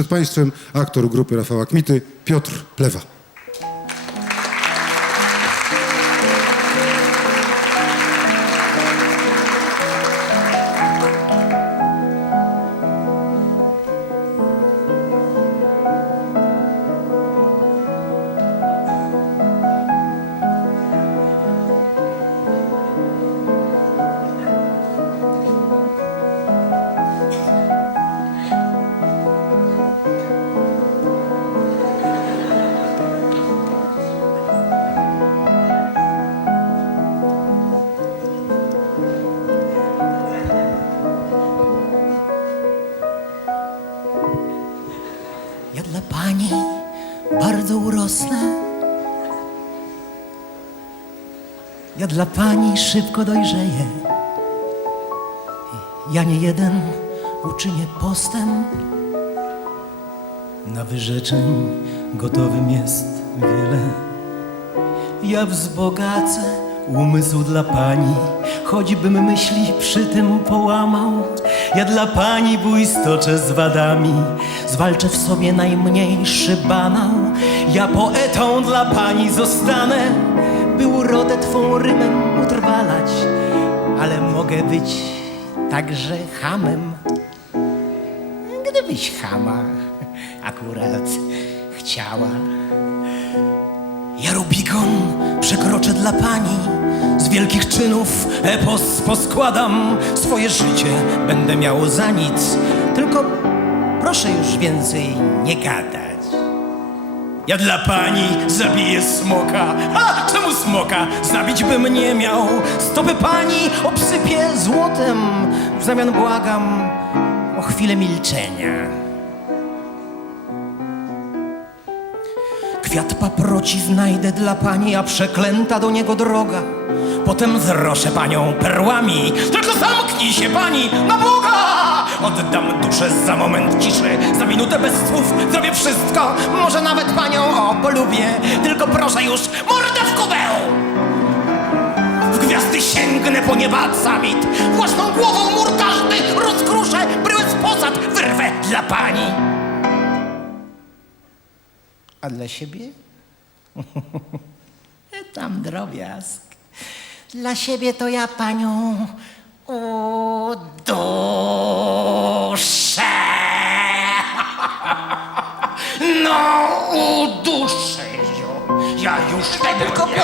Przed Państwem aktor grupy Rafała Kmity Piotr Plewa. Dla pani bardzo urosnę. Ja dla pani szybko dojrzeję. Ja nie jeden uczynię postęp. Na wyrzeczeń gotowym jest wiele. Ja wzbogacę umysł dla pani, choćbym myśli przy tym połamał. Ja dla pani bój stoczę z wadami, zwalczę w sobie najmniejszy banał. Ja poetą dla pani zostanę, by urodę twą rymem utrwalać, ale mogę być także hamem. Gdybyś chama akurat chciała. Ja Rubikon przekroczę dla pani. Z wielkich czynów epos poskładam. Swoje życie będę miało za nic. Tylko proszę już więcej nie gadać. Ja dla pani zabiję smoka. A czemu smoka? Zabić bym nie miał? Stopy pani obsypię złotem. W zamian błagam o chwilę milczenia Kwiat paproci znajdę dla pani, a przeklęta do niego droga. Potem zroszę panią perłami, tylko zamknij się pani na Boga! Oddam duszę za moment ciszy, za minutę bez słów zrobię wszystko. Może nawet panią o polubię, tylko proszę już mordę w kubeł! W gwiazdy sięgnę po nieba samit, własną głową mur każdy rozkruszę, bryły z posad wyrwę dla pani. A dla siebie? Tam drobiazg. Dla siebie to ja panią uduszę. No, uduszę ją. Ja już tego Tylko nie